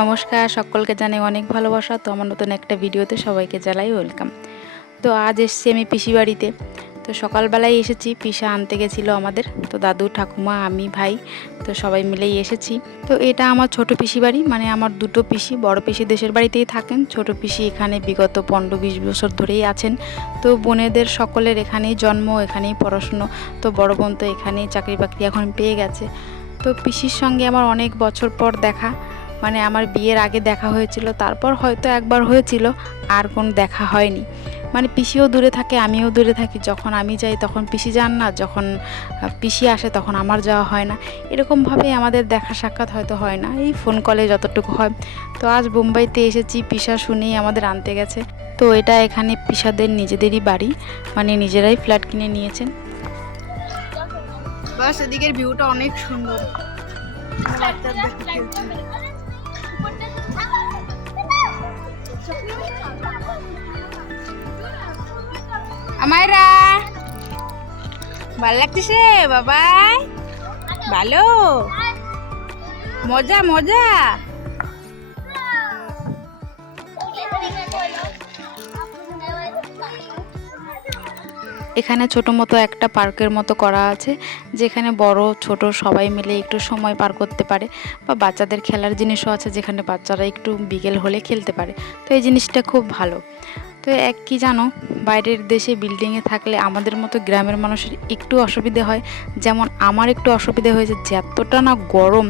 নমস্কার, সকলকে জানাই অনেক ভালোবাসা। তো আমার নতুন একটা ভিডিওতে সবাইকে জানাই ওয়েলকাম। তো আজ এসেছি আমি পিসি বাড়িতে। তো সকালবেলায় এসেছি, পিসা আনতে গেছিলো আমাদের। তো দাদু, ঠাকুমা, আমি, ভাই, তো সবাই মিলেই এসেছি। তো এটা আমার ছোট পিসি বাড়ি, মানে আমার দুটো পিসি। বড় পিসি দেশের বাড়িতেই থাকেন, ছোট পিসি এখানে বিগত 15-20 বছর ধরেই আছেন। তো বোনেদের সকলের এখানেই জন্ম, এখানেই পড়াশুনো। তো বড় বোন তো এখানেই চাকরি বাকরি এখন পেয়ে গেছে। তো পিসির সঙ্গে আমার অনেক বছর পর দেখা, মানে আমার বিয়ের আগে দেখা হয়েছিল, তারপর হয়তো একবার হয়েছিল, আর কোনো দেখা হয়নি। মানে পিসিও দূরে থাকে, আমিও দূরে থাকি। যখন আমি যাই তখন পিসি যান না, যখন পিসি আসে তখন আমার যাওয়া হয় না। এরকমভাবে আমাদের দেখা সাক্ষাৎ হয়তো হয় না, এই ফোন কলে যতটুকু হয়। তো আজ বোম্বাইতে এসেছি, পিসা শুনেই আমাদের আনতে গেছে। তো এটা এখানে পিসাদের নিজেদেরই বাড়ি, মানে নিজেরাই ফ্ল্যাট কিনে নিয়েছেন। বাস এদিকের ভিউটা অনেক সুন্দর। আমায়রা ভাল লাগতেছে বাবাই, ভালো, মজা মজা। এখানে ছোট মতো একটা পার্কের মতো করা আছে, যেখানে বড় ছোট সবাই মিলে একটু সময় পার করতে পারে, বা বাচ্চাদের খেলার জিনিসও আছে যেখানে বাচ্চারা একটু বিকেল হলে খেলতে পারে। তো এই জিনিসটা খুব ভালো। তো এক কি জানো, বাইরের দেশে বিল্ডিংয়ে থাকলে আমাদের মতো গ্রামের মানুষের একটু অসুবিধে হয়। যেমন আমার একটু অসুবিধে হয়েছে, যতটা না গরম,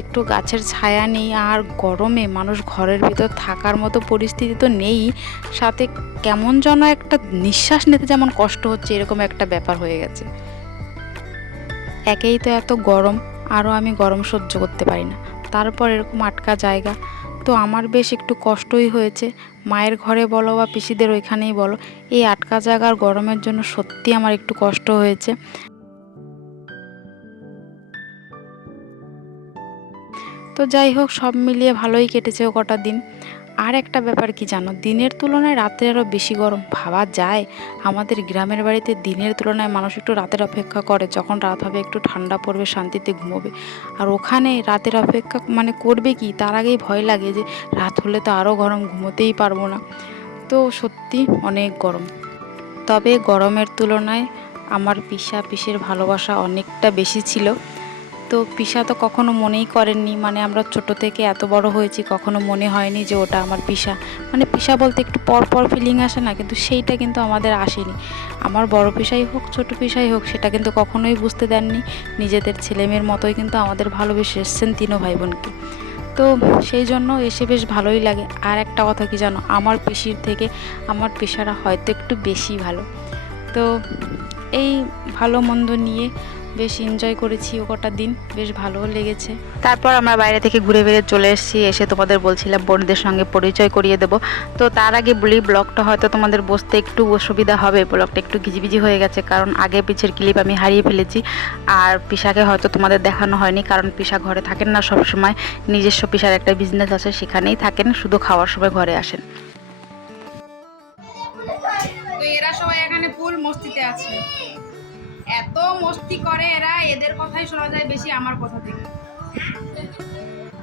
একটু গাছের ছায়া নেই, আর গরমে মানুষ ঘরের ভিতর থাকার মতো পরিস্থিতি তো নেই, সাথে কেমন যেন একটা নিঃশ্বাস নিতে যেমন কষ্ট হচ্ছে, এরকম একটা ব্যাপার হয়ে গেছে। একেই তো এত গরম, আরও আমি গরম সহ্য করতে পারি না, তারপর এরকম আটকা জায়গা। তো আমার বেশ একটু কষ্টই হয়েছে, মায়ের ঘরে বলো বা পিসিদের ওইখানেই বলো, এই আটকা জায়গার গরমের জন্য সত্যি আমার একটু কষ্ট হয়েছে। তো যাই হোক, সব মিলিয়ে ভালোই কেটেছে ও কটা দিন। আর একটা ব্যাপার কি জানো, দিনের তুলনায় রাতে আরও বেশি গরম ভাবা যায়। আমাদের গ্রামের বাড়িতে দিনের তুলনায় মানুষ একটু রাতের অপেক্ষা করে, যখন রাত হবে একটু ঠান্ডা পড়বে, শান্তিতে ঘুমোবে। আর ওখানে রাতের অপেক্ষা মানে করবে কি, তার আগেই ভয় লাগে যে রাত হলে তো আরও গরম, ঘুমোতেই পারবো না। তো সত্যি অনেক গরম। তবে গরমের তুলনায় আমার পিসির ভালোবাসা অনেকটা বেশি ছিল। তো পিসা তো কখনো মনেই করেননি, মানে আমরা ছোট থেকে এত বড় হয়েছি, কখনো মনে হয়নি যে ওটা আমার পিসা। মানে পিসা বলতে একটু পর পর ফিলিং আসে না, কিন্তু সেইটা কিন্তু আমাদের আসেনি। আমার বড় পিসাই হোক, ছোট পিসাই হোক, সেটা কিন্তু কখনোই বুঝতে দেননি। নিজেদের ছেলেমেয়ের মতোই কিন্তু আমাদের ভালোবেসে এসছেন তিনও ভাই বোনকে। তো সেই জন্য এসে বেশ ভালোই লাগে। আর একটা কথা কি জানো, আমার পিসির থেকে আমার পিসারা হয়তো একটু বেশি ভালো। তো এই ভালো মন্দ নিয়ে বেশ এনজয় করেছি ও কটা দিন, বেশ ভালোও লেগেছে। তারপর আমরা বাইরে থেকে ঘুরে বেড়ে চলে এসেছি, এসে তোমাদের বলছিলাম বোনদের সঙ্গে পরিচয় করিয়ে দেবো। তো তার আগে বলি, ব্লগটা হয়তো তোমাদের বসতে একটু অসুবিধা হবে, ব্লগটা একটু ঘিজিবিজি হয়ে গেছে, কারণ আগে পিছের ক্লিপ আমি হারিয়ে ফেলেছি। আর পিসাকে হয়তো তোমাদের দেখানো হয়নি, কারণ পিসা ঘরে থাকেন না সব সময়, নিজস্ব পিসার একটা বিজনেস আছে, সেখানেই থাকেন, শুধু খাওয়ার সময় ঘরে আসেন। তো এরা সবাই এখানে ফুল মস্তিতে আছে, এত মস্তি করে এরা, এদের কথাই শোনা যায় বেশি আমার কথা থেকে।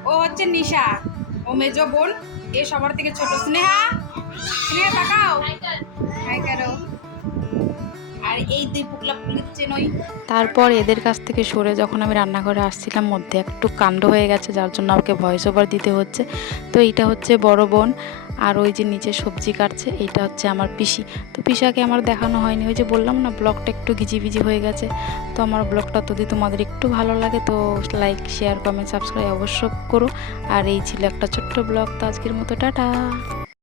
ও হচ্ছে নিশা, ও মেজো বোন, এ সবার থেকে ছোট। স্নেহা, স্নেহা তাকাও, হাই করো। আর এই দুই পুকলা পুকলি চেনই। তারপর এদের কাছ থেকে সরে যখন আমি রান্নাঘরে আসছিলাম, মধ্যে একটু কাণ্ড হয়ে গেছে, যার জন্য আমাকে ভয়েস ওভার দিতে হচ্ছে। তো এইটা হচ্ছে বড় বোন, আর ওই যে নিচে সবজি কাটছে এইটা হচ্ছে আমার পিসি। তো পিসাকে আমার দেখানো হয়নি, ওই যে বললাম না ব্লগটা একটু ঘিজিবিজি হয়ে গেছে। তো আমার ব্লগটা যদি তোমাদের একটু ভালো লাগে তো লাইক, শেয়ার, কমেন্ট, সাবস্ক্রাইব অবশ্য করো। আর এই ছিল একটা ছোট্ট ব্লগ। তো আজকের মতো টাটা।